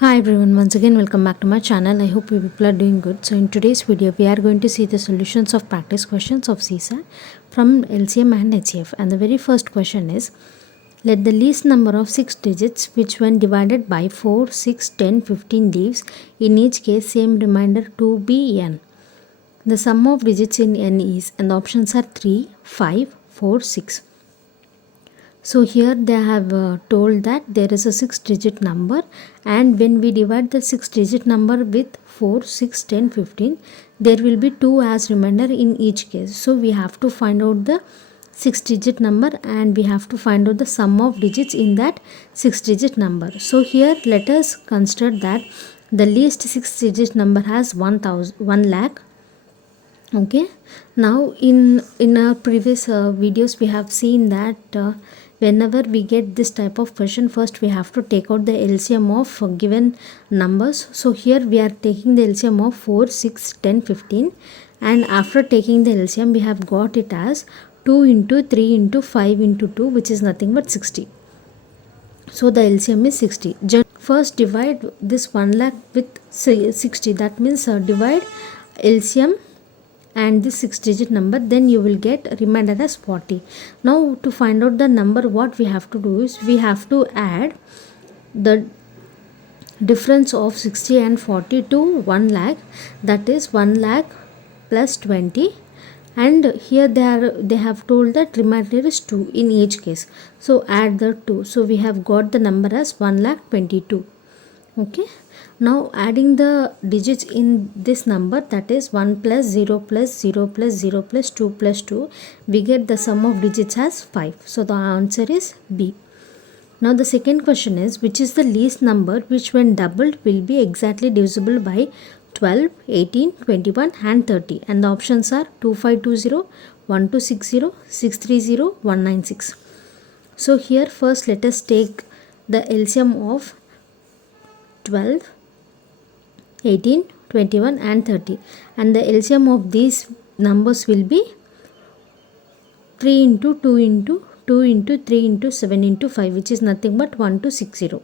Hi everyone, once again welcome back to my channel. I hope you people are doing good. So in today's video we are going to see the solutions of practice questions of CSAT from LCM and HCF. And the very first question is, let the least number of 6 digits which when divided by 4, 6, 10, 15 leaves in each case same remainder to be n. The sum of digits in n is, and the options are 3, 5, 4, 6. So here they have told that there is a 6-digit number, and when we divide the 6-digit number with 4, 6, 10, 15, there will be 2 as remainder in each case. So we have to find out the 6-digit number and we have to find out the sum of digits in that 6-digit number. So here let us consider that the least 6-digit number has 1 lakh. Okay, now in our previous videos we have seen that whenever we get this type of question, first we have to take out the LCM of given numbers. So here we are taking the LCM of 4, 6, 10, 15, and after taking the LCM we have got it as 2 into 3 into 5 into 2, which is nothing but 60. So the LCM is 60. First divide this 1 lakh with 60, that means divide LCM and this 6-digit number, then you will get remainder as 40. Now to find out the number, what we have to do is we have to add the difference of 60 and 40 to 1 lakh, that is 1 lakh plus 20, and here they have told that remainder is 2 in each case. So add the 2, so we have got the number as 1 lakh 22. Okay, now adding the digits in this number, that is 1 plus 0 plus 0 plus 0 plus 2 plus 2, we get the sum of digits as 5. So the answer is B. Now the second question is, which is the least number which when doubled will be exactly divisible by 12, 18, 21 and 30, and the options are 2520, 1260, 630, 196. So here first let us take the LCM of 12, 18, 21 and 30, and the LCM of these numbers will be 3 into 2 into 2 into 3 into 7 into 5, which is nothing but 1260.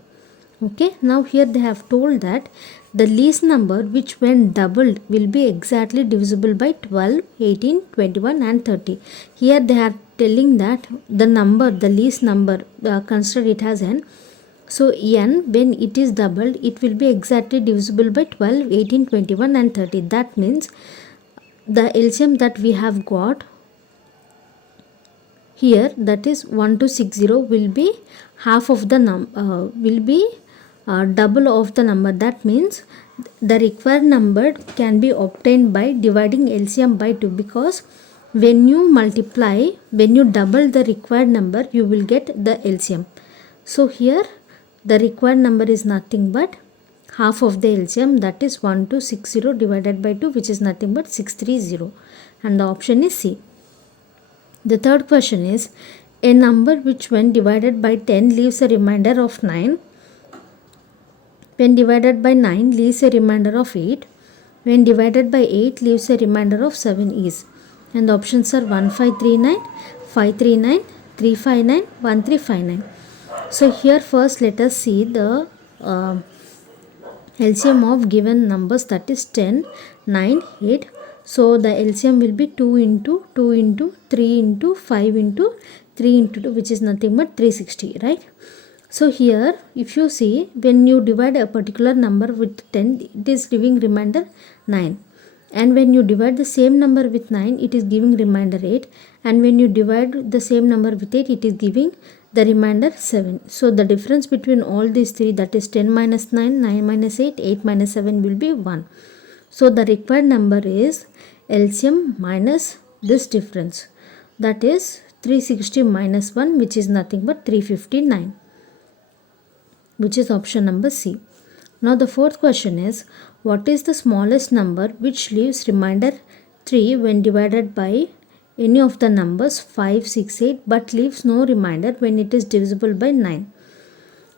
Okay, now here they have told that the least number which when doubled will be exactly divisible by 12, 18, 21 and 30. Here they are telling that the number, the least number, consider it as n. So n, when it is doubled, it will be exactly divisible by 12, 18, 21 and 30. That means the LCM that we have got here, that is 1260, will be half of the will be double of the number. That means the required number can be obtained by dividing LCM by 2, because when you multiply, when you double the required number, you will get the LCM. So here the required number is nothing but half of the LCM, that is 1260 divided by 2, which is nothing but 630, and the option is C. The third question is, a number which when divided by 10 leaves a remainder of 9, when divided by 9 leaves a remainder of 8, when divided by 8 leaves a remainder of 7 is, and the options are 1539, 539, 359, 1359. So here first let us see the LCM of given numbers, that is 10, 9, 8. So the LCM will be 2 into 2 into 3 into 5 into 3 into 2, which is nothing but 360, right? So here if you see, when you divide a particular number with 10, it is giving remainder 9. And when you divide the same number with 9, it is giving remainder 8. And when you divide the same number with 8, it is giving the remainder 7. So the difference between all these three, that is 10 minus 9, 9 minus 8, 8 minus 7 will be 1. So the required number is LCM minus this difference, that is 360 minus 1, which is nothing but 359, which is option number C. Now the fourth question is, what is the smallest number which leaves remainder 3 when divided by any of the numbers 5, 6, 8, but leaves no remainder when it is divisible by 9?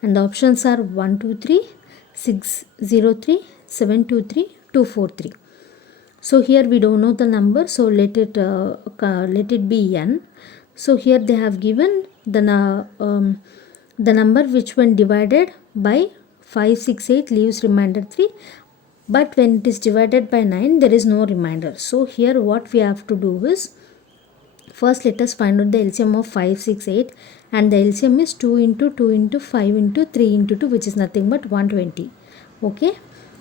And the options are 123, 603, 723, 243. So here we don't know the number, so let it be n. So here they have given the number which when divided by 5, 6, 8 leaves remainder 3. But when it is divided by 9, there is no remainder. So here what we have to do is, first let us find out the LCM of 5, 6, 8, and the LCM is 2 into 2 into 5 into 3 into 2, which is nothing but 120. Okay.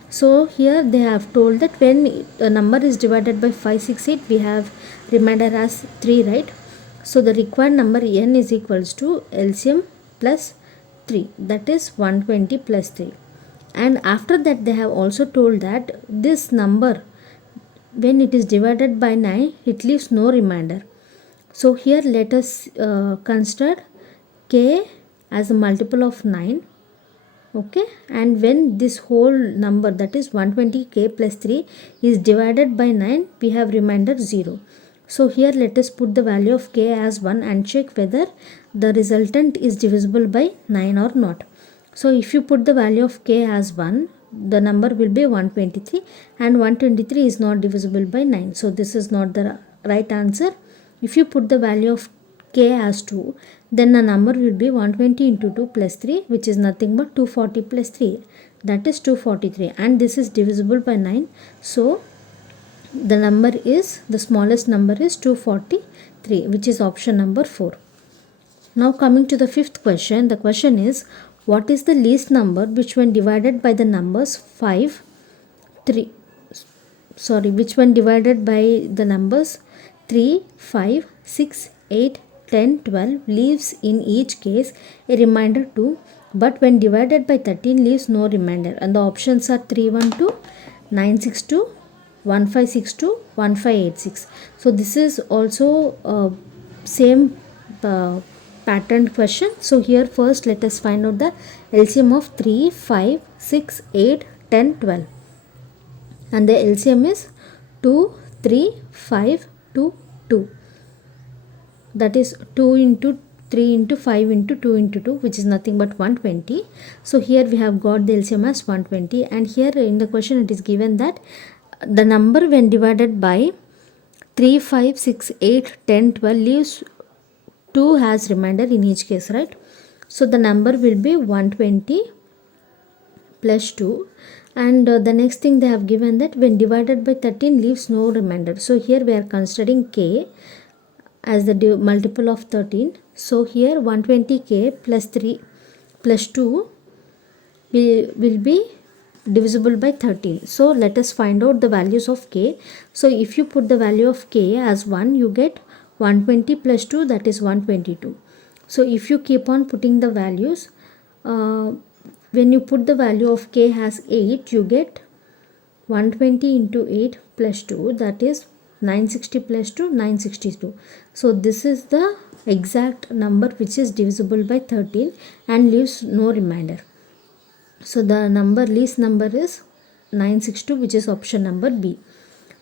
So here they have told that when a number is divided by 5, 6, 8, we have remainder as 3, right? So the required number n is equals to LCM plus 3, that is 120 plus 3. And after that they have also told that this number, when it is divided by 9, it leaves no remainder. So here let us consider k as a multiple of 9. Okay, and when this whole number, that is 120k plus 3, is divided by 9, we have remainder 0. So here let us put the value of k as 1 and check whether the resultant is divisible by 9 or not. So if you put the value of k as 1, the number will be 123, and 123 is not divisible by 9. So this is not the right answer. If you put the value of k as 2, then the number will be 120 into 2 plus 3, which is nothing but 240 plus 3, that is 243, and this is divisible by 9. So the number is, the smallest number is 243, which is option number 4. Now coming to the fifth question, the question is, what is the least number which when divided by the numbers 5, 3, which when divided by the numbers 3, 5, 6, 8, 10, 12 leaves in each case a remainder 2, but when divided by 13 leaves no remainder, and the options are 312, 962, 1562, 1586. So this is also same patterned question. So here first let us find out the LCM of 3, 5, 6, 8, 10, 12, and the LCM is 2, 3, 5, 2, 2, that is 2 into 3 into 5 into 2 into 2, which is nothing but 120. So here we have got the LCM as 120, and here in the question it is given that the number when divided by 3, 5, 6, 8, 10, 12 leaves 2 has remainder in each case, right? So the number will be 120 plus 2, and the next thing they have given that when divided by 13 leaves no remainder. So here we are considering k as the multiple of 13. So here 120k plus 3 plus 2 will be divisible by 13. So let us find out the values of k. So if you put the value of k as 1, you get 120 plus 2, that is 122. So if you keep on putting the values, when you put the value of k as 8, you get 120 into 8 plus 2, that is 960 plus 2, 962. So this is the exact number which is divisible by 13 and leaves no remainder. So the least number is 962, which is option number B.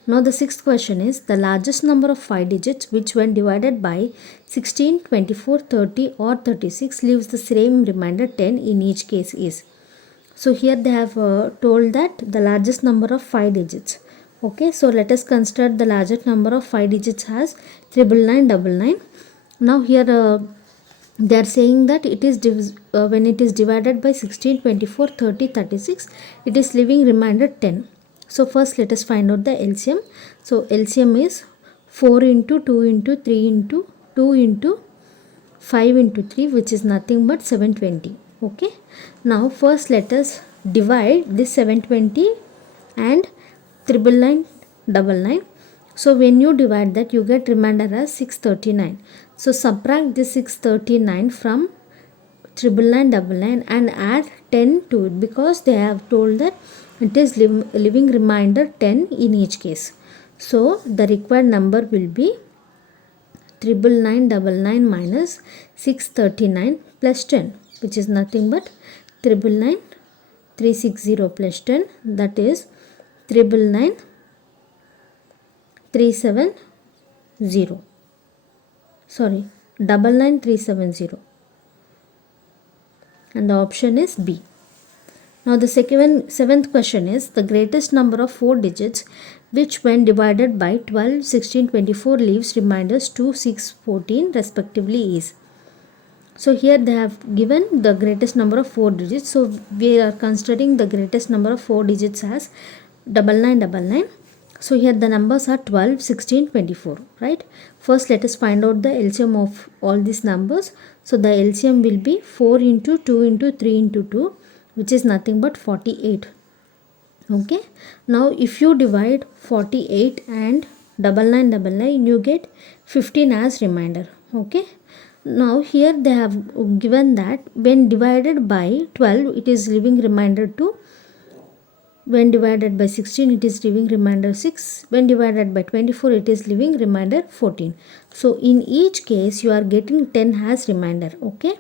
Now the sixth question is, the largest number of 5 digits which when divided by 16, 24, 30 or 36 leaves the same remainder 10 in each case is. So here they have told that the largest number of 5 digits. Okay, so let us consider the largest number of 5 digits as 99999. Now here they are saying that it is when it is divided by 16, 24, 30, 36, it is leaving remainder 10. So first let us find out the LCM. So LCM is 4 into 2 into 3 into 2 into 5 into 3, which is nothing but 720. Okay. Now first let us divide this 720 and 99999. So when you divide that, you get remainder as 639. So subtract this 639 from 99999 and add 10 to it, because they have told that it is living remainder 10 in each case. So the required number will be 99999 minus 639 plus 10, which is nothing but 999,360 plus 10, that is 999,370. Sorry, 99370, and the option is B. Now the seventh question is, the greatest number of 4 digits which when divided by 12, 16, 24 leaves reminders 2, 6, 14 respectively is. So here they have given the greatest number of 4 digits. So we are considering the greatest number of 4 digits as 9999. So here the numbers are 12, 16, 24, right? First let us find out the LCM of all these numbers. So the LCM will be 4 into 2 into 3 into 2, which is nothing but 48. Okay. Now if you divide 48 and 9999, you get 15 as remainder. Okay. Now here they have given that when divided by 12 it is leaving remainder 2, when divided by 16 it is leaving remainder 6, when divided by 24 it is leaving remainder 14. So in each case you are getting 10 as remainder. Okay.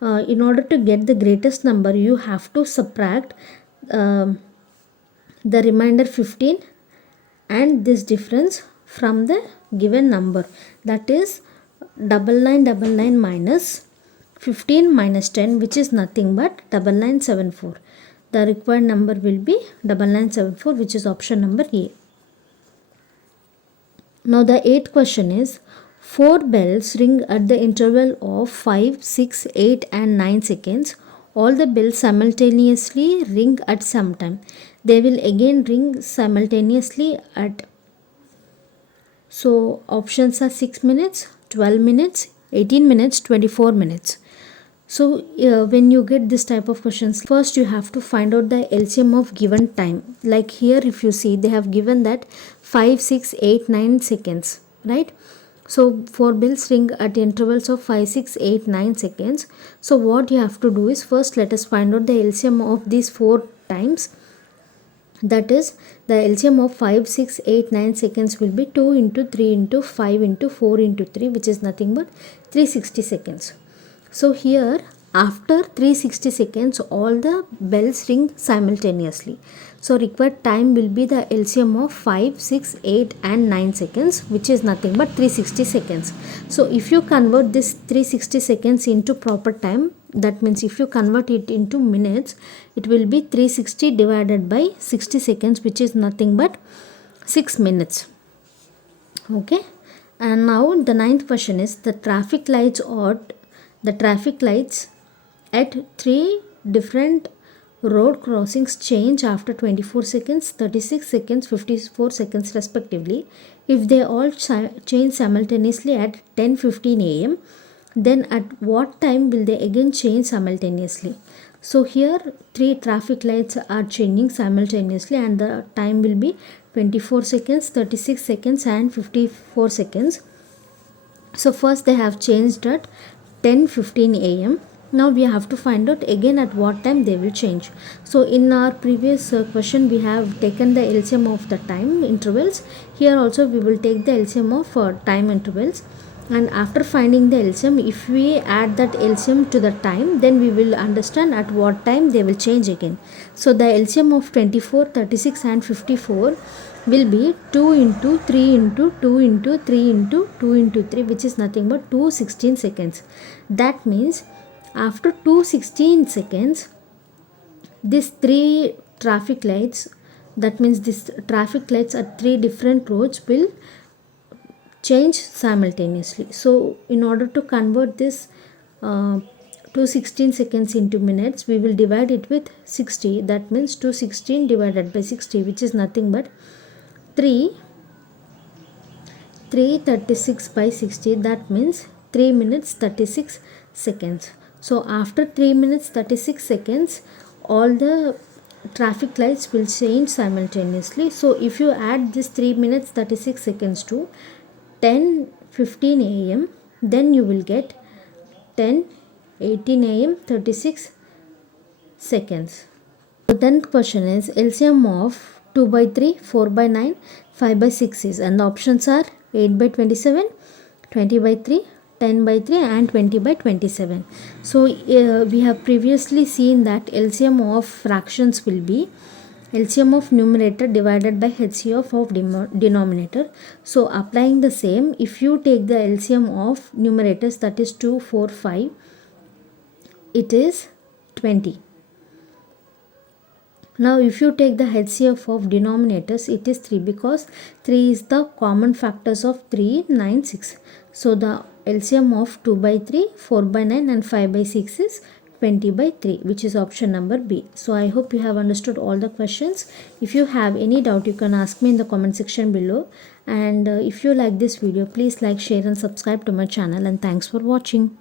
In order to get the greatest number, you have to subtract the remainder 15 and this difference from the given number, that is 9999 minus 15 minus 10, which is nothing but 9974. The required number will be 9974, which is option number A. Now the 8th question is, 4 bells ring at the interval of 5, 6, 8 and 9 seconds. All the bells simultaneously ring at some time. They will again ring simultaneously at, so options are 6 minutes, 12 minutes, 18 minutes, 24 minutes. So when you get this type of questions, first you have to find out the LCM of given time. Like here if you see, they have given that 5, 6, 8, 9 seconds, right? So 4 bells ring at intervals of 5, 6, 8, 9 seconds. So what you have to do is, first let us find out the LCM of these 4 times. That is, the LCM of 5, 6, 8, 9 seconds will be 2 into 3 into 5 into 4 into 3, which is nothing but 360 seconds. So here after 360 seconds all the bells ring simultaneously. So required time will be the LCM of 5, 6, 8 and 9 seconds, which is nothing but 360 seconds. So if you convert this 360 seconds into proper time, that means if you convert it into minutes, it will be 360 divided by 60 seconds, which is nothing but 6 minutes. Okay. And now the 9th question is, the traffic lights at 3 different road crossings change after 24 seconds, 36 seconds, 54 seconds respectively. If they all change simultaneously at 10:15 am, then at what time will they again change simultaneously? So here 3 traffic lights are changing simultaneously and the time will be 24 seconds, 36 seconds and 54 seconds. So first they have changed at 10:15 am. Now we have to find out again at what time they will change. So in our previous question we have taken the LCM of the time intervals. Here also we will take the LCM of time intervals, and after finding the LCM, if we add that LCM to the time, then we will understand at what time they will change again. So the LCM of 24, 36 and 54 will be 2 into 3 into 2 into 3 into 2 into 3, which is nothing but 216 seconds. That means after 216 seconds, these 3 traffic lights, that means this traffic lights at 3 different roads will change simultaneously. So in order to convert this 216 seconds into minutes, we will divide it with 60. That means 216 divided by 60, which is nothing but 336 by 60. That means 3 minutes 36 seconds. So after 3 minutes 36 seconds, all the traffic lights will change simultaneously. So if you add this 3 minutes 36 seconds to 10:15 am, then you will get 10:18 am 36 seconds. The 10th question is, LCM of 2 by 3, 4 by 9, 5 by 6 is, and the options are 8 by 27, 20 by 3, 10 by 3 and 20 by 27. So we have previously seen that LCM of fractions will be LCM of numerator divided by HCF of denominator. So applying the same, if you take the LCM of numerators, that is 2, 4, 5, it is 20. Now if you take the HCF of denominators, it is 3, because 3 is the common factors of 3, 9, 6. So the LCM of 2 by 3, 4 by 9 and 5 by 6 is 20 by 3, which is option number B. So I hope you have understood all the questions. If you have any doubt, you can ask me in the comment section below. And if you like this video, please like, share and subscribe to my channel, and thanks for watching.